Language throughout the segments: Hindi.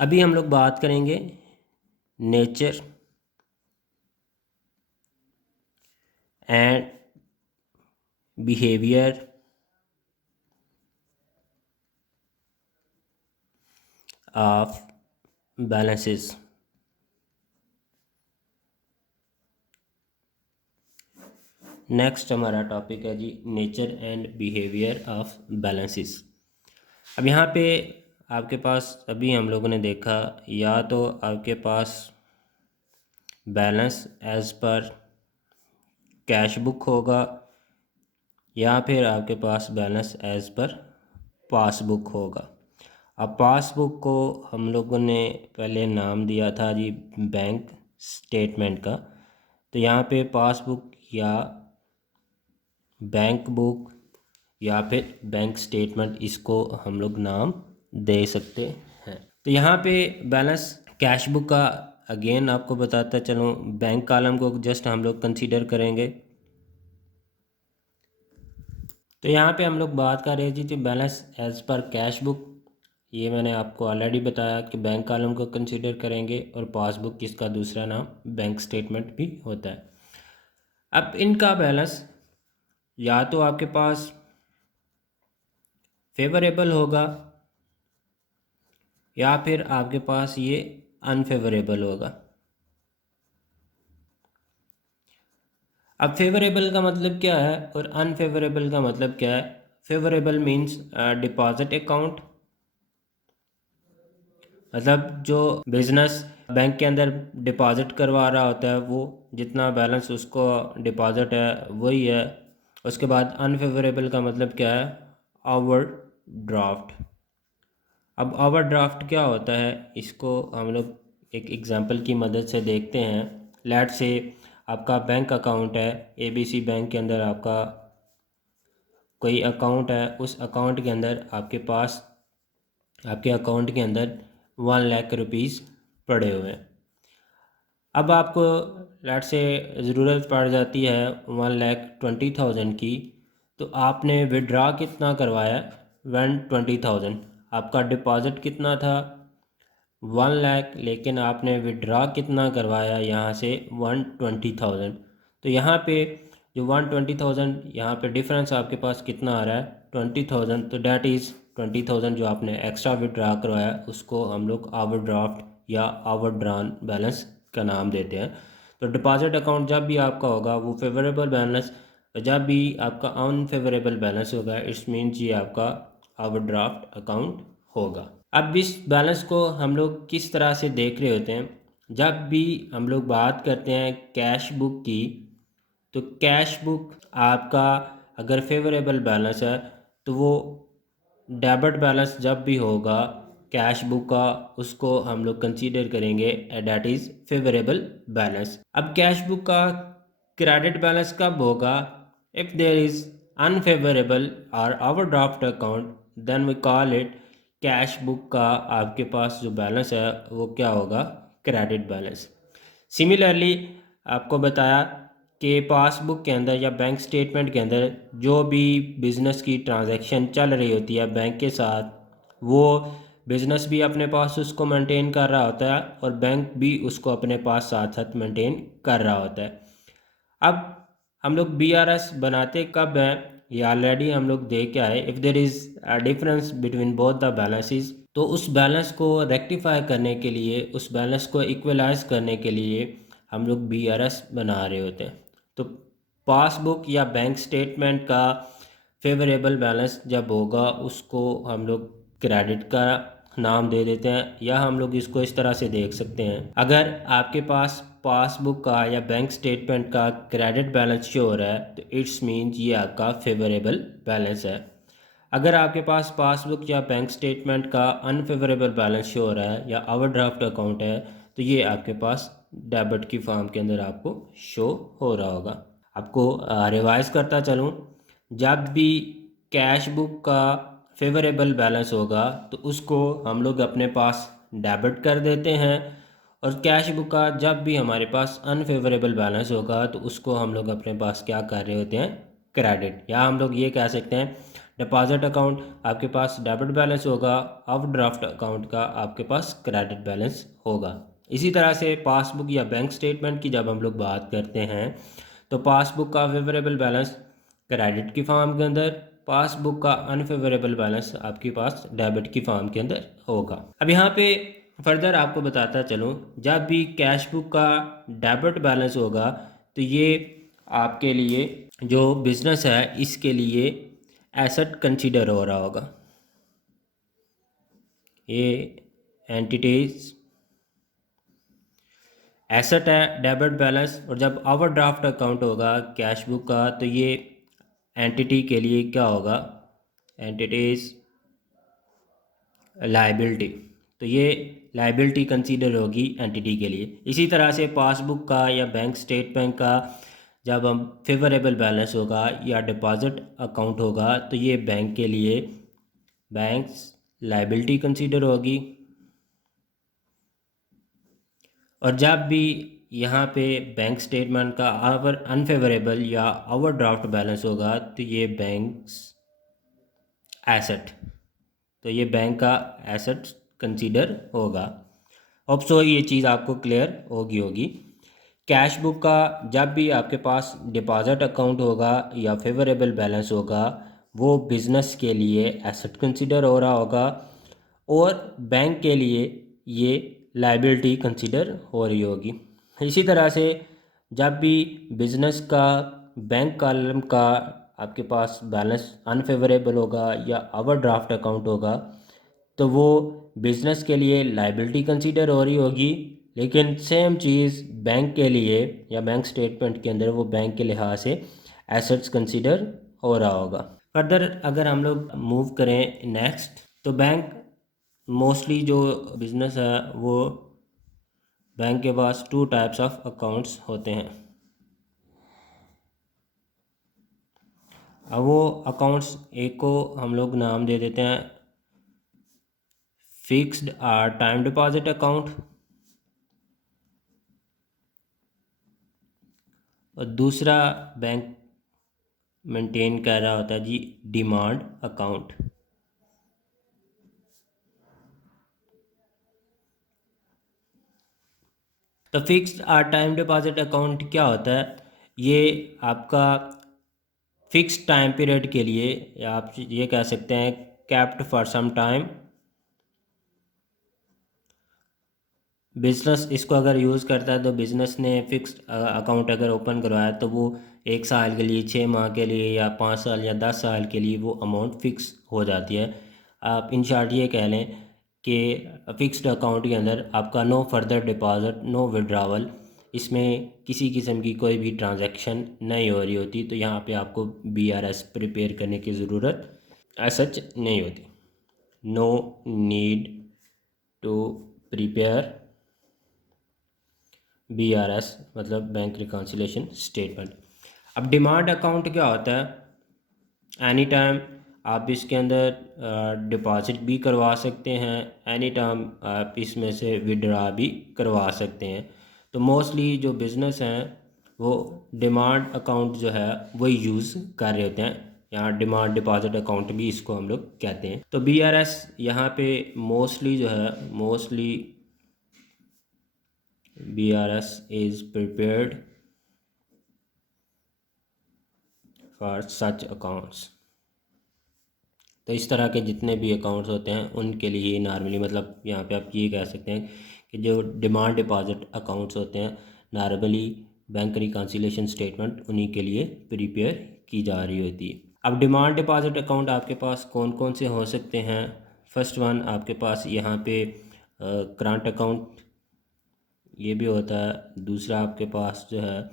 अभी हम लोग बात करेंगे nature and behaviour of balances. Next हमारा टॉपिक है जी nature and behaviour of balances. अब यहाँ पे आपके पास अभी हम लोगों ने देखा, या तो आपके पास बैलेंस एज पर कैश बुक होगा, या फिर आपके पास बैलेंस एज पर पासबुक होगा। अब पासबुक को हम लोगों ने पहले नाम दिया था जी बैंक स्टेटमेंट का, तो यहाँ पे पासबुक या बैंक बुक या फिर बैंक स्टेटमेंट इसको हम लोग नाम दे सकते हैं। तो यहाँ पे बैलेंस कैश बुक का अगेन आपको बताता चलूँ, बैंक कॉलम को जस्ट हम लोग कंसीडर करेंगे। तो यहाँ पे हम लोग बात कर रहे थे बैलेंस एज पर कैश बुक, ये मैंने आपको ऑलरेडी बताया कि बैंक कॉलम को कंसीडर करेंगे, और पासबुक इसका दूसरा नाम बैंक स्टेटमेंट भी होता है। अब इनका बैलेंस या तो आपके पास फेवरेबल होगा या फिर आपके पास ये अनफेवरेबल होगा। अब फेवरेबल का मतलब क्या है और अनफेवरेबल का मतलब क्या है? फेवरेबल मीन्स डिपॉजिट अकाउंट, मतलब जो बिजनेस बैंक के अंदर डिपॉजिट करवा रहा होता है वो जितना बैलेंस उसको डिपॉजिट है वही है। उसके बाद अनफेवरेबल का मतलब क्या है? Over draft. अब ओवर ड्राफ्ट क्या होता है, इसको हम लोग एक एग्जांपल की मदद से देखते हैं। लेट से आपका बैंक अकाउंट है, एबीसी बैंक के अंदर आपका कोई अकाउंट है, उस अकाउंट के अंदर आपके पास आपके अकाउंट के अंदर 1 लाख रुपीज़ पड़े हुए हैं। अब आपको लेट से ज़रूरत पड़ जाती है 1,20,000 की, तो आपने विड्रा कितना करवाया? 120,000। आपका डिपॉज़िट कितना था? 1 लाख, लेकिन आपने विड्रा कितना करवाया यहाँ से? 120,000। तो यहाँ पे जो 120,000 यहाँ पे डिफरेंस आपके पास कितना आ रहा है? 20,000। तो डैट इज़ 20,000 जो आपने एक्स्ट्रा विड्रा करवाया उसको हम लोग ओवरड्राफ्ट या ओवरड्रॉन बैलेंस का नाम देते हैं। तो डिपॉजिट अकाउंट जब भी आपका होगा वो फेवरेबल बैलेंस, जब भी आपका अनफेवरेबल बैलेंस होगा इट्स मीन्स ये आपका ओवरड्राफ्ट अकाउंट होगा। अब इस बैलेंस को हम लोग किस तरह से देख रहे होते हैं? जब भी हम लोग बात करते हैं कैश बुक की, तो कैश बुक आपका अगर फेवरेबल बैलेंस है तो वो डेबिट बैलेंस जब भी होगा कैश बुक का उसको हम लोग कंसीडर करेंगे डैट इज़ फेवरेबल बैलेंस। अब कैश बुक का क्रेडिट बैलेंस कब होगा? इफ़ देयर इज़ अनफेवरेबल और overdraft account then we call it cash book का आपके पास जो बैलेंस है वो क्या होगा? Credit balance. सिमिलरली आपको बताया कि पासबुक के अंदर या बैंक स्टेटमेंट के अंदर जो भी बिज़नेस की ट्रांजैक्शन चल रही होती है बैंक के साथ, वो बिज़नेस भी अपने पास उसको मेंटेन कर रहा होता है और बैंक भी उसको अपने पास साथ साथ मेंटेन कर रहा होता है। अब हम लोग बीआरएस बनाते कब हैं ये ऑलरेडी हम लोग देख के आए। If there is a difference between both the balances, तो उस बैलेंस को रेक्टिफाई करने के लिए, उस बैलेंस को इक्वलाइज करने के लिए हम लोग बीआरएस बना रहे होते हैं। तो पासबुक या बैंक स्टेटमेंट का फेवरेबल बैलेंस जब होगा उसको हम लोग क्रेडिट का नाम दे देते हैं, या हम लोग इसको इस तरह से देख सकते हैं। अगर आपके पास पासबुक का या बैंक स्टेटमेंट का क्रेडिट बैलेंस शो हो रहा है तो इट्स मीन्स ये आपका फेवरेबल बैलेंस है। अगर आपके पास पासबुक या बैंक स्टेटमेंट का अनफेवरेबल बैलेंस शो हो रहा है या ओवरड्राफ्ट अकाउंट है तो ये आपके पास डेबिट की फॉर्म के अंदर आपको शो हो रहा होगा। आपको रिवाइज करता चलूँ, जब भी कैश बुक का फेवरेबल बैलेंस होगा तो उसको हम लोग अपने पास डेबिट कर देते हैं, और कैश बुक का जब भी हमारे पास अनफेवरेबल बैलेंस होगा तो उसको हम लोग अपने पास क्या कर रहे होते हैं? क्रेडिट। या हम लोग ये कह सकते हैं डिपॉजिट अकाउंट आपके पास डेबिट बैलेंस होगा, ओवरड्राफ्ट अकाउंट का आपके पास क्रेडिट बैलेंस होगा। इसी तरह से पासबुक या बैंक स्टेटमेंट की जब हम लोग बात करते हैं तो पासबुक का फेवरेबल बैलेंस क्रेडिट की फॉर्म के अंदर, पासबुक का अनफेवरेबल बैलेंस आपके पास डेबिट की फॉर्म के अंदर होगा। अब यहाँ पे फर्दर आपको बताता चलूँ, जब भी कैश बुक का डेबिट बैलेंस होगा तो ये आपके लिए जो बिज़नेस है इसके लिए एसेट कंसीडर हो रहा होगा। ये एंटिटीज एसेट है डेबिट बैलेंस, और जब ओवरड्राफ्ट अकाउंट होगा कैश बुक का तो ये एंटिटी के लिए क्या होगा, एंटिटीज लायबिलिटी, तो ये लायबिलिटी कंसीडर होगी एंटिटी के लिए। इसी तरह से पासबुक का या बैंक स्टेटमेंट का जब हम फेवरेबल बैलेंस होगा या डिपॉजिट अकाउंट होगा तो ये बैंक के लिए बैंक्स लायबिलिटी कंसीडर होगी। और जब भी यहाँ पे बैंक स्टेटमेंट का अनफेवरेबल या ओवरड्राफ्ट बैलेंस होगा तो ये बैंक्स एसेट, तो ये बैंक का एसेट कंसीडर होगा। होप सो ये चीज़ आपको क्लियर होगी। कैश बुक का जब भी आपके पास डिपॉजिट अकाउंट होगा या फेवरेबल बैलेंस होगा वो बिज़नेस के लिए एसेट कंसीडर हो रहा होगा, और बैंक के लिए ये लायबिलिटी कंसीडर हो रही होगी। इसी तरह से जब भी बिज़नेस का बैंक कॉलम का आपके पास बैलेंस अनफेवरेबल होगा या ओवरड्राफ्ट अकाउंट होगा तो वो बिज़नेस के लिए लायबिलिटी कंसीडर हो रही होगी, लेकिन सेम चीज़ बैंक के लिए या बैंक स्टेटमेंट के अंदर वो बैंक के लिहाज से एसेट्स कंसीडर हो रहा होगा। फर्दर अगर हम लोग मूव करें नेक्स्ट, तो बैंक मोस्टली जो बिज़नेस है वो बैंक के पास 2 टाइप्स ऑफ अकाउंट्स होते हैं। अब वो अकाउंट्स एक को हम लोग नाम दे देते हैं फिक्स्ड और टाइम डिपॉजिट अकाउंट, और दूसरा बैंक मेंटेन कर रहा होता है जी डिमांड अकाउंट। तो फिक्स्ड और टाइम डिपॉजिट अकाउंट क्या होता है, ये आपका फिक्स्ड टाइम पीरियड के लिए, या आप ये कह सकते हैं capped for some time, business इसको अगर यूज़ करता है तो बिज़नेस ने फिक्स्ड अकाउंट अगर ओपन करवाया तो वो 1 साल के लिए, 6 माह के लिए, या 5 साल या 10 साल के लिए वो अमाउंट फ़िक्स हो जाती है। आप इन शॉर्ट ये कह लें कि फ़िक्स्ड अकाउंट के अंदर आपका no further deposit, no withdrawal, इसमें किसी किस्म की कोई भी ट्रांजैक्शन नहीं हो रही होती, तो यहाँ पे आपको BRS प्रिपेयर करने की ज़रूरत सच नहीं होती। No need to prepare BRS मतलब बैंक रिकॉन्सिलेशन स्टेटमेंट। अब डिमांड अकाउंट क्या होता है, एनी टाइम आप इसके अंदर डिपॉजिट भी करवा सकते हैं, एनी टाइम आप इसमें से विड्रा भी करवा सकते हैं। तो मोस्टली जो बिज़नेस हैं वो डिमांड अकाउंट जो है वो यूज़ कर रहे होते हैं, यहाँ डिमांड डिपॉजिट अकाउंट भी इसको हम लोग कहते हैं। तो BRS यहाँ पे मोस्टली जो है BRS is prepared for such accounts। तो इस तरह के जितने भी अकाउंट्स होते हैं उनके लिए नॉर्मली, मतलब यहाँ पे आप ये कह सकते हैं कि जो डिमांड डिपॉजिट अकाउंट्स होते हैं नॉर्मली बैंक रिकॉन्सिलेशन स्टेटमेंट उन्हीं के लिए प्रिपेयर की जा रही होती है। अब डिमांड डिपॉजिट अकाउंट आपके पास कौन कौन से हो सकते हैं। फर्स्ट वन आपके पास यहाँ पे करंट अकाउंट ये भी होता है। दूसरा आपके पास जो है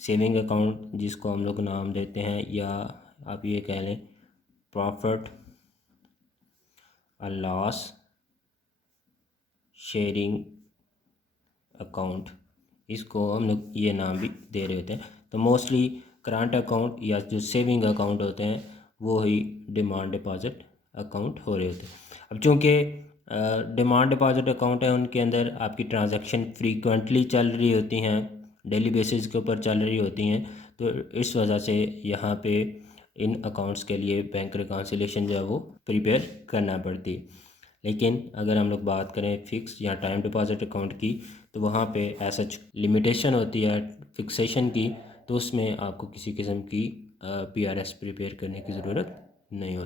सेविंग अकाउंट जिसको हम लोग नाम देते हैं, या आप ये कह लें प्रॉफिट और लॉस शेयरिंग अकाउंट, इसको हम लोग ये नाम भी दे रहे होते हैं। तो मोस्टली करंट अकाउंट या जो सेविंग अकाउंट होते हैं वो ही डिमांड डिपॉजिट अकाउंट हो रहे होते हैं। अब चूँकि डिमांड डिपॉजिट अकाउंट है उनके अंदर आपकी ट्रांजैक्शन फ्रीक्वेंटली चल रही होती हैं, डेली बेसिस के ऊपर चल रही होती हैं, तो इस वजह से यहाँ पे इन अकाउंट्स के लिए बैंक रिकॉन्सिलेशन जो है वो प्रिपेयर करना पड़ती। लेकिन अगर हम लोग बात करें फ़िक्स या टाइम डिपॉज़िट अकाउंट की, तो वहाँ पे ऐसा लिमिटेशन होती है फिक्सेशन की, तो उसमें आपको किसी किस्म की पीआरएस प्रिपेयर करने की ज़रूरत नहीं होती।